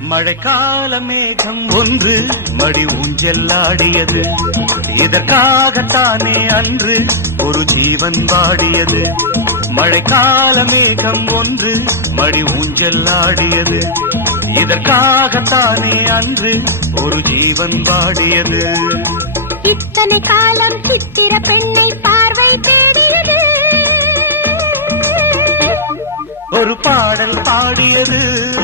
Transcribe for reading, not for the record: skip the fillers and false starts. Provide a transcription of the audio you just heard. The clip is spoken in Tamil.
மழைக்கால மேகம் ஒன்று மடி ஊஞ்செல்லாடியது. இதற்காகத்தானே அன்று ஒரு ஜீவன் வாடியது. மழைக்கால மேகம் ஒன்று மடி ஊஞ்செல்லாடியது. இதற்காகத்தானே அன்று ஒரு ஜீவன் வாடியது. இத்தனை காலம் சித்திர பெண்ணை பார்வை தேடியது. ஒரு பாடல் பாடியது.